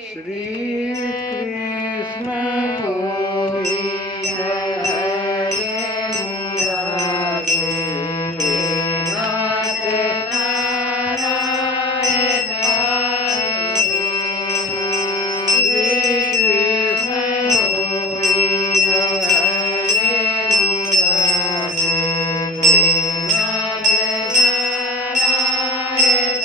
श्री कृष्ण गोविंद हरे मुरारे नाथ नारायण हरे श्री कृष्ण गोविंद हरे मुरारे नाथ नारायण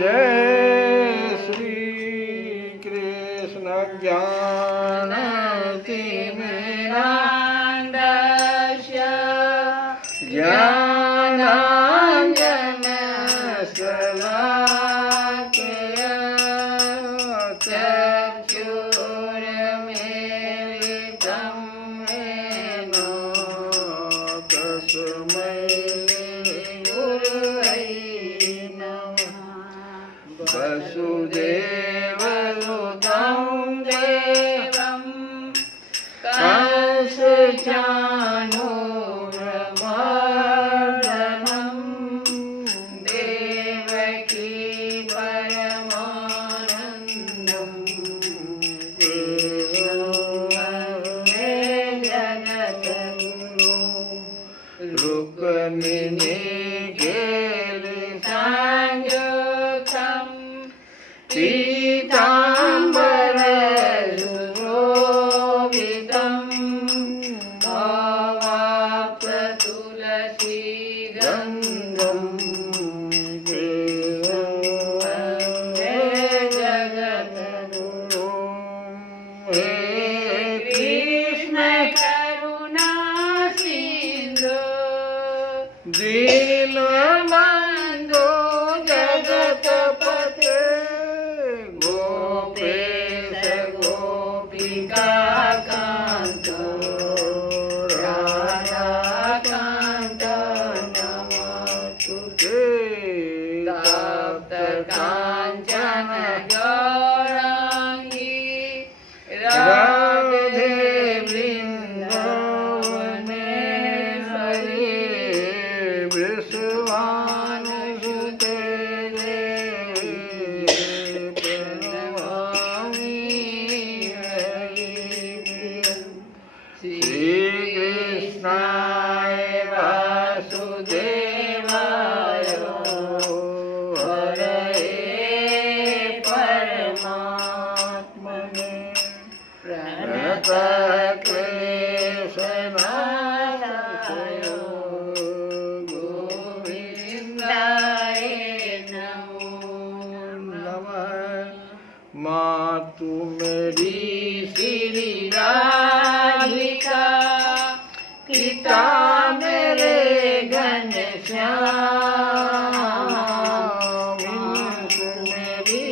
जय श्री कृष्ण ज्ञानतिमिरान्धस्य ज्ञानाञ्जनशलाकया चक्षुरुन्मीलितं येन तस्मै गुरवे नमः। वसुदेवसुतं देवं कंसचाणूरमर्दनं देवकी परमानन्दं वन्दे जगद्गुरुं रुक्मिणी केलिसाङ्गतं पीताम्बरशोभितं आवाप्ततुलसीगन्धं वन्दे जगद्गुरुं। हे कृष्ण करुणा सिन्धु दीनबन्धो जगत्पते गोपेश गोपिकान्त राधाकान्त नमोस्तुते। तप्तकाञ्चन गौराङ्गी राधे वृन्दावनेश्वरी वृषभानुसुते श्रीकृष्णाय वासुदेवाय हरये परमात्मने प्रणतक्लेशनाशाय गोविन्दाय नमो नमः। मातु मेरी श्री राधिका पिता मेरे घनश्याम श्याम मेरी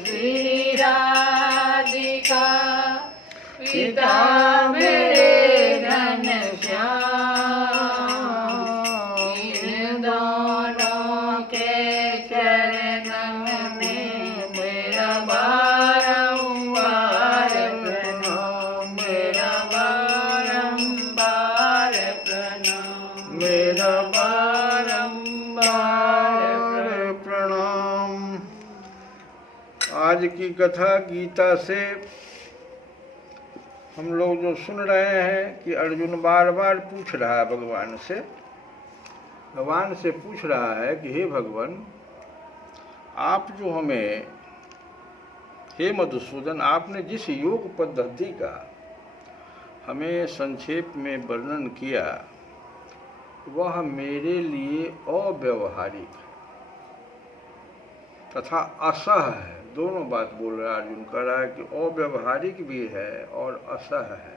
श्री राधिका पिता मेरे घन श्याम इन दोनों के चरणों में मेरा बारंबार प्रणाम मेरा बारंबार प्रणाम मेरा बारंबार प्रणाम। आज की कथा गीता से हम लोग जो सुन रहे हैं कि अर्जुन बार बार पूछ रहा है भगवान से पूछ रहा है कि हे भगवान, आप जो हमें, हे मधुसूदन, आपने जिस योग पद्धति का हमें संक्षेप में वर्णन किया वह मेरे लिए अव्यवहारिक तथा असह है। दोनों बात बोल रहा है अर्जुन, कह रहा है कि अव्यवहारिक भी है और असह है,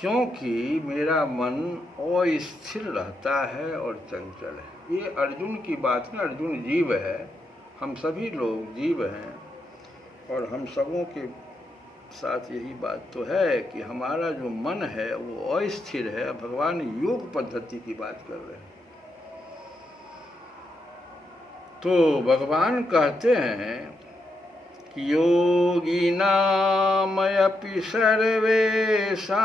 क्योंकि मेरा मन अस्थिर रहता है और चंचल है। ये अर्जुन की बात है। अर्जुन जीव है, हम सभी लोग जीव हैं और हम सबों के साथ यही बात तो है कि हमारा जो मन है वो अस्थिर है। भगवान योग पद्धति की बात कर रहे हैं। तो भगवान कहते हैं कि योगिनामपि सर्वेषां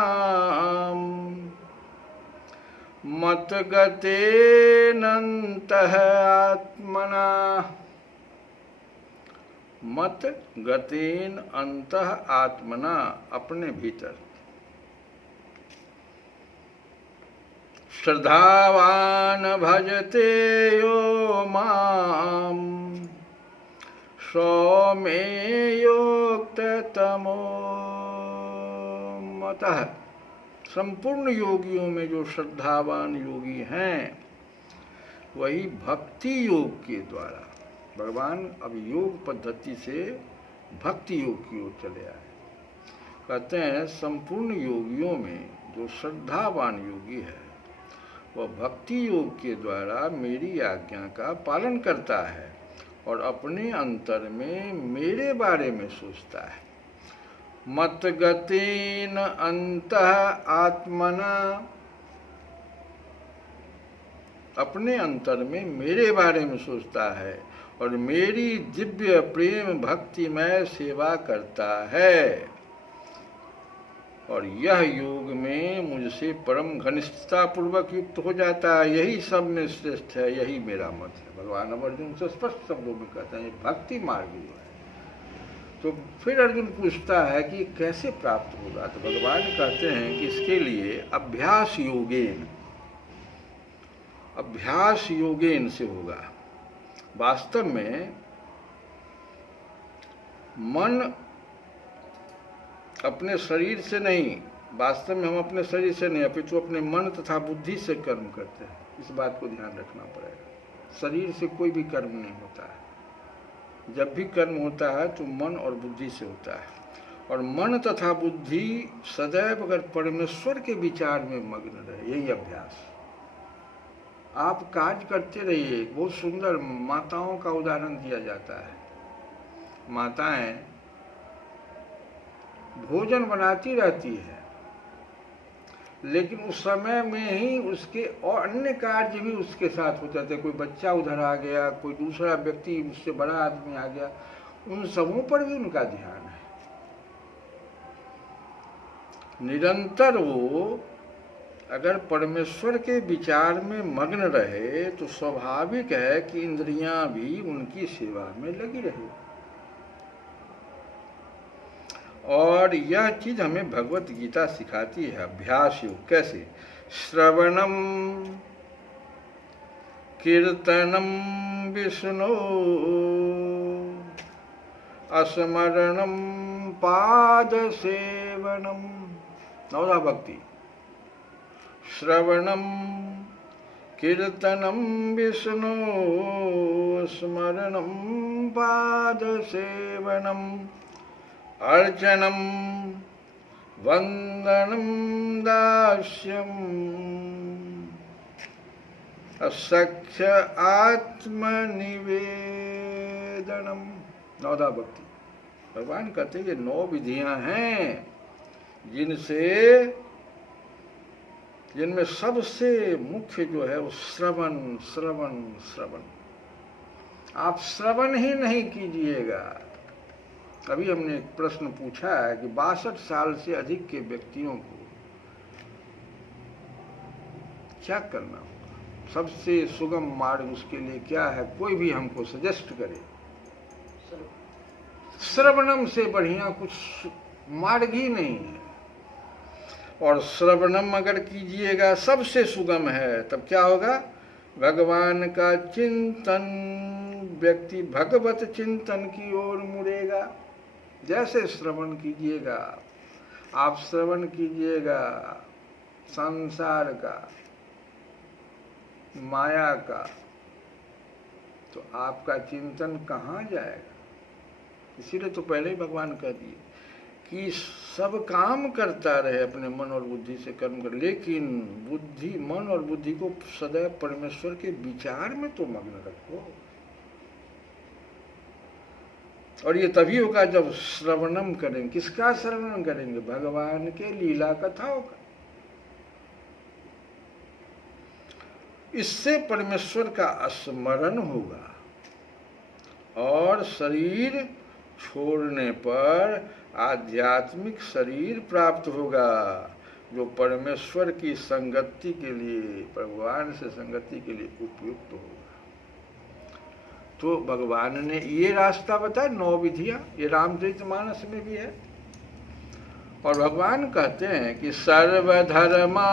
मतगतेनन्तः आत्मना मतगतेन अंतः आत्मना, अपने भीतर श्रद्धावान भजते यो माम सौमे योक्ततमो मतः। संपूर्ण योगियों में जो श्रद्धावान योगी हैं वही भक्ति योग के द्वारा, भगवान अब योग पद्धति से भक्ति योग की ओर चले आए। कहते हैं संपूर्ण योगियों में जो श्रद्धावान योगी है वह भक्ति योग के द्वारा मेरी आज्ञा का पालन करता है और अपने अंतर में मेरे बारे में सोचता है। मतगतेन अंतः आत्मना, अपने अंतर में मेरे बारे में सोचता है और मेरी दिव्य प्रेम भक्तिमय सेवा करता है और यह योग में मुझसे परम घनिष्ठता पूर्वक युक्त हो जाता है। यही सब में श्रेष्ठ है, यही मेरा मत है। भगवान अर्जुन से स्पष्ट शब्दों में कहते हैं भक्ति मार्ग जो है। तो फिर अर्जुन पूछता है कि कैसे प्राप्त होगा। तो भगवान कहते हैं कि इसके लिए अभ्यास योगेन से होगा। वास्तव में मन अपने शरीर से नहीं, वास्तव में हम अपने शरीर से नहीं अपितु अपने मन तथा बुद्धि से कर्म करते हैं। इस बात को ध्यान रखना पड़ेगा। शरीर से कोई भी कर्म नहीं होता है। जब भी कर्म होता है तो मन और बुद्धि से होता है और मन तथा बुद्धि सदैव अगर परमेश्वर के विचार में मग्न रहे, यही अभ्यास। आप कार्य करते रहिए। बहुत सुंदर माताओं का उदाहरण दिया जाता है। माताएं भोजन बनाती रहती है लेकिन उस समय में ही उसके और अन्य कार्य भी उसके साथ हो जाते। कोई बच्चा उधर आ गया, कोई दूसरा व्यक्ति उससे बड़ा आदमी आ गया, उन सबों पर भी उनका ध्यान है। निरंतर वो अगर परमेश्वर के विचार में मग्न रहे तो स्वाभाविक है कि इंद्रियां भी उनकी सेवा में लगी रहे। और यह चीज हमें भगवत गीता सिखाती है। अभ्यास योग कैसे? श्रवणम कीर्तनम विष्णु स्मरणम पाद सेवनम। नवदा भक्ति। श्रवणम कीर्तनम विष्णु स्मरणम पाद सेवनम अर्चनम वंदनम दास्यम। सख्य आत्मनिवेदनम। नौदा भक्ति। भगवान कहते हैं ये 9 विधियां हैं जिनमें सबसे मुख्य जो है वो श्रवण श्रवण श्रवण। आप श्रवण ही नहीं कीजिएगा। अभी हमने एक प्रश्न पूछा है कि 62 साल से अधिक के व्यक्तियों को क्या करना होगा, सबसे सुगम मार्ग उसके लिए क्या है, कोई भी हमको सजेस्ट करे। श्रवणम से बढ़िया कुछ मार्ग ही नहीं है। और श्रवणम अगर कीजिएगा सबसे सुगम है, तब क्या होगा, भगवान का चिंतन, व्यक्ति भगवत चिंतन की ओर मुड़ेगा। जैसे श्रवण कीजिएगा, आप श्रवण कीजिएगा संसार का, माया का, तो आपका चिंतन कहाँ जाएगा। इसीलिए तो पहले ही भगवान कह दिए कि सब काम करता रहे अपने मन और बुद्धि से कर्म कर, लेकिन बुद्धि, मन और बुद्धि को सदैव परमेश्वर के विचार में तो मग्न रखो। और ये तभी होगा जब श्रवणम करेंगे। किसका श्रवण करेंगे, भगवान के लीला कथाओं का। इससे परमेश्वर का स्मरण होगा और शरीर छोड़ने पर आध्यात्मिक शरीर प्राप्त होगा, जो परमेश्वर की संगति के लिए, भगवान से संगति के लिए उपयुक्त होगा। तो भगवान ने ये रास्ता बताया, 9 विधियां, ये रामचरितमानस में भी है। और भगवान कहते हैं कि सर्वधर्मान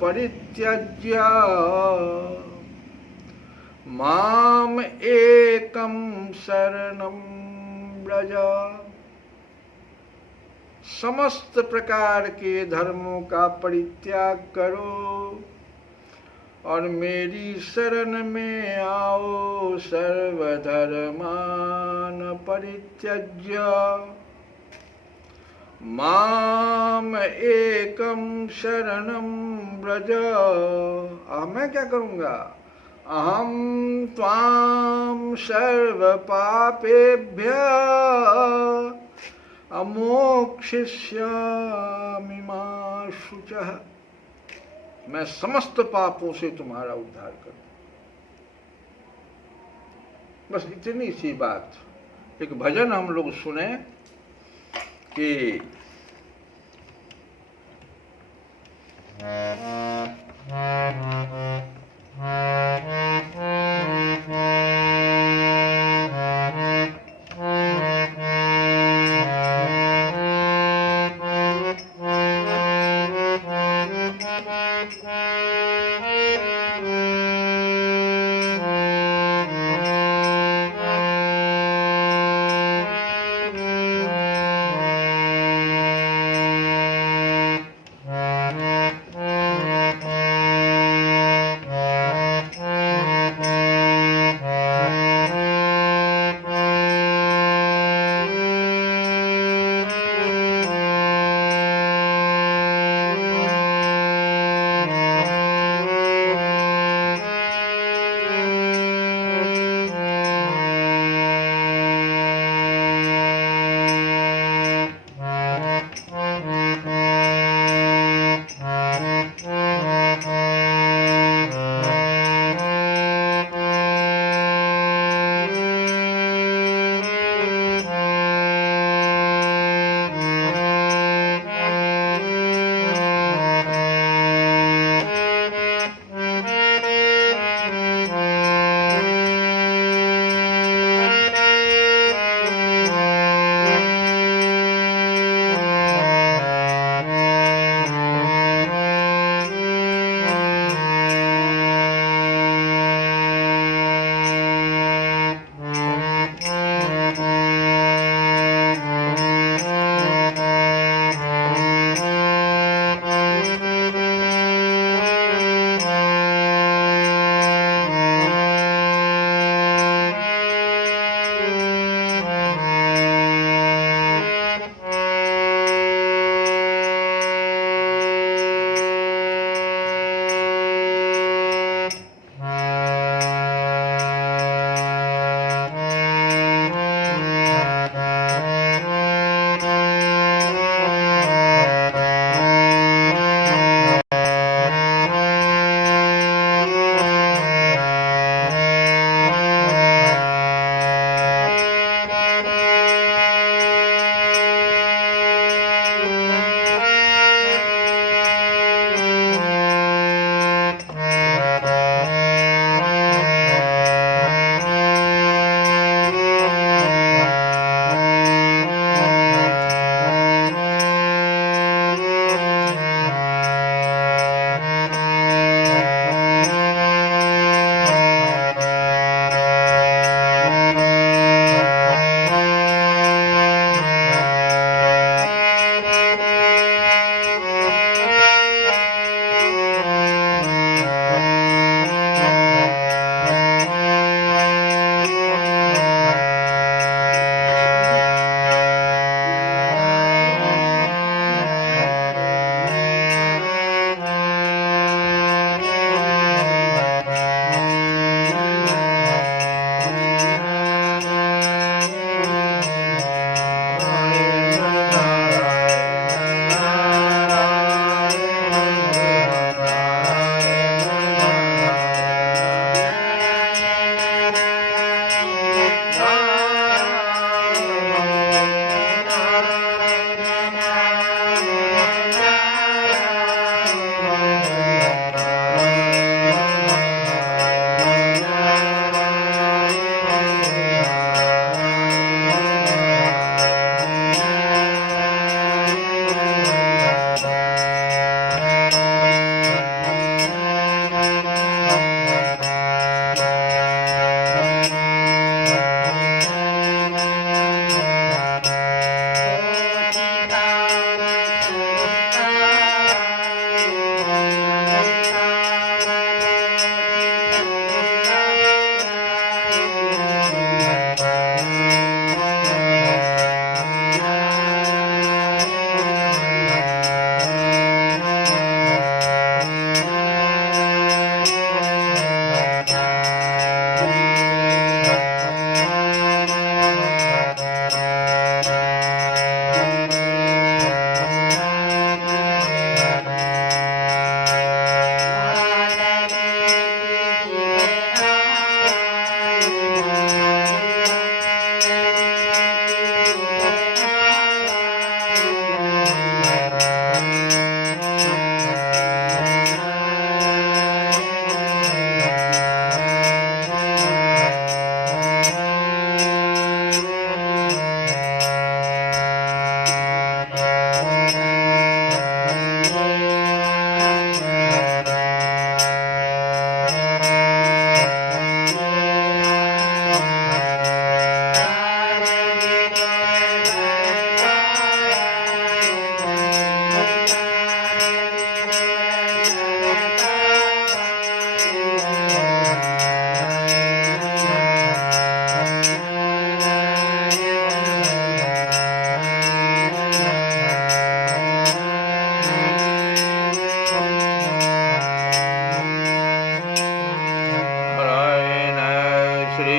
परित्यज्य माम एकम शरणम व्रज। समस्त प्रकार के धर्मों का परित्याग करो और मेरी शरण में आओ। सर्वधर्मान परित्यज्य माम एकम शरणम व्रज। मैं क्या करूँगा, अहम त्वाम सर्व पापेभ्य अमोक्षिष्यामि मा शुचः। मैं समस्त पापों से तुम्हारा उद्धार करूं। बस इतनी सी बात। एक भजन हम लोग सुने कि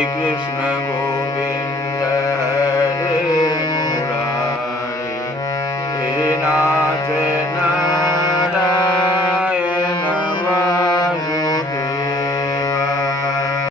कृष्ण